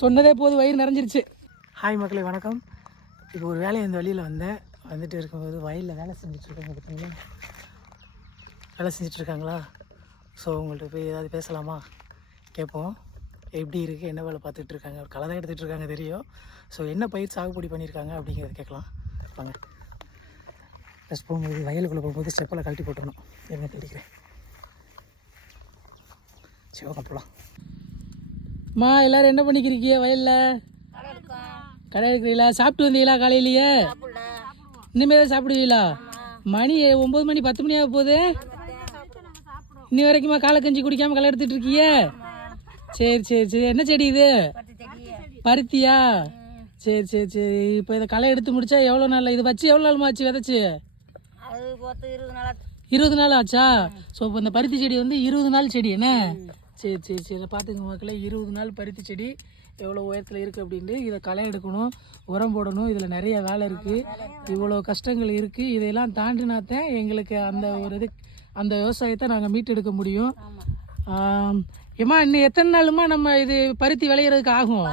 சொன்னதே போதும் வயிறு நிறைஞ்சிருச்சு. ஹாய் மக்களே வணக்கம். இப்போ ஒரு வேலையை இந்த வழியில் வந்தேன். வந்துட்டு இருக்கும்போது வயலில் வேலை செஞ்சுட்டு இருக்காங்க பார்த்தீங்களா வேலை செஞ்சுட்டு இருக்காங்களா ஸோ உங்கள்கிட்ட போய் ஏதாவது பேசலாமா? கேட்போம். எப்படி இருக்குது என்ன வேலை பார்த்துட்டு இருக்காங்க ஒரு களை தான் எடுத்துகிட்டு இருக்காங்க தெரியும். ஸோ என்ன பயிர் சாகுபடி பண்ணியிருக்காங்க அப்படிங்கிறத கேட்கலாம். வாங்க. ப்ளஸ் போகும்போது வயலுக்குள்ளே போகும்போது ஸ்டெப்பில் கழட்டி போட்டுடணும். என்ன தெரிவிக்கிறேன் சிவகம் போகலாம் அம்மா எல்லாரும் என்ன பண்ணிக்கிறீங்க வயலில்? கடை எடுக்கிறீங்களா? சாப்பிட்டு வந்தீங்களா காலையிலேயே? இனிமே தான் சாப்பிடுவீங்களா? மணி ஒம்பது மணி பத்து மணி ஆக போகுது. இன்னி வரைக்குமா காலை கஞ்சி குடிக்காம களை எடுத்துட்டு இருக்கீங்க? சரி சரி சரி. என்ன செடி இது? பருத்தியா? சரி சரி சரி. இப்போ இதை களை எடுத்து முடிச்சா எவ்வளோ நாள் இது வச்சு எவ்வளோ நாள் ஆச்சு விதைச்சு? இருபது நாள் ஆச்சா. ஸோ இப்போ இந்த பருத்தி செடி வந்து இருபது நாள் செடி என்ன? சரி சரி சரி பார்த்துங்க மக்களே இருபது நாள் பருத்தி செடி எவ்வளோ உயரத்தில் இருக்குது அப்படின்ட்டு இதை களை எடுக்கணும் உரம் போடணும் இதில் நிறைய வேலை இருக்குது இவ்வளோ கஷ்டங்கள் இருக்குது இதையெல்லாம் தாண்டினாத்தான் எங்களுக்கு அந்த ஒரு இது அந்த விவசாயத்தை நாங்கள் மீட்டெடுக்க முடியும். ஏம்மா இன்னும் எத்தனை நாளுமா நம்ம இது பருத்தி விளையிறதுக்கு ஆகும்?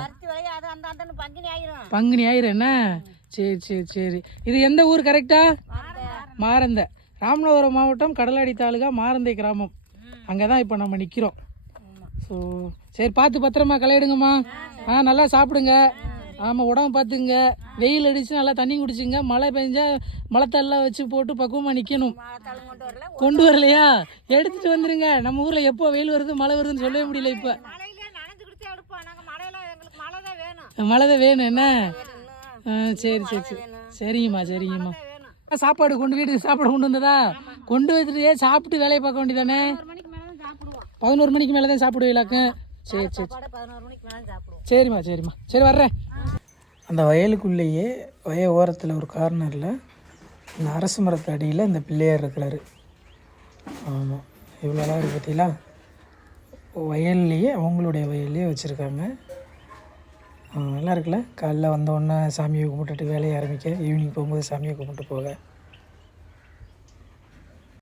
பங்கினி ஆயிரும். என்ன? சரி சரி சரி. இது எந்த ஊர் கரெக்டா? மாரந்த. ராமநாதபுரம் மாவட்டம் கடலாடி தாலுகா மாரந்தை கிராமம். அங்கே தான் இப்போ நம்ம நிற்கிறோம் ஸோ சரி பார்த்து பத்திரமா களையிடுங்கம்மா ஆ நல்லா சாப்பிடுங்க. ஆமாம் உடம்பு பார்த்துங்க வெயில் அடிச்சு நல்லா தண்ணி குடிச்சுங்க. மழை பெஞ்சால் மழைத்தெல்லாம் வச்சு போட்டு பக்குவமாக நிற்கணும் கொண்டு வரலையா? எடுத்துட்டு வந்துடுங்க நம்ம ஊரில் எப்போ வெயில் வருது மழை வருதுன்னு சொல்லவே முடியல இப்போ. மழை தான் வேணும். என்ன? ஆ சரி சரி சரி. சரிங்கம்மா சரிங்கம்மா. சாப்பாடு கொண்டு வீட்டுக்கு சாப்பாடு கொண்டு வந்ததா? கொண்டு வந்துட்டு சாப்பிட்டு வேலையை பார்க்க வேண்டியதானே ஒரு மணிக்கு மேலே தான் சாப்பிடுவோம் பதினோரு மணிக்கு மேலே தான் சாப்பிடுவீங்களாக்கு சரி சரி சாப்பாடு பதினோரு மணிக்கு மேலே தான் சாப்பிடுவோம். சரிம்மா சரிம்மா. சரி வர்றேன். அந்த வயலுக்குள்ளேயே வய ஓரத்தில் ஒரு கார்னரில் இந்த அரச மரத்து அடியில் இந்த பிள்ளையார் இருக்கிறாரு. ஆமாம் இவ்வளோ அழகாக இருக்கு பார்த்தீங்களா வயல்லையே அவங்களுடைய வயல்லையே வச்சுருக்காங்க. நல்லா இருக்குல்ல? காலைல வந்தோடனே சாமியை கும்பிட்டுட்டு வேலையை ஆரம்பிக்க ஈவினிங் போகும்போது சாமியை கும்பிட்டு போக.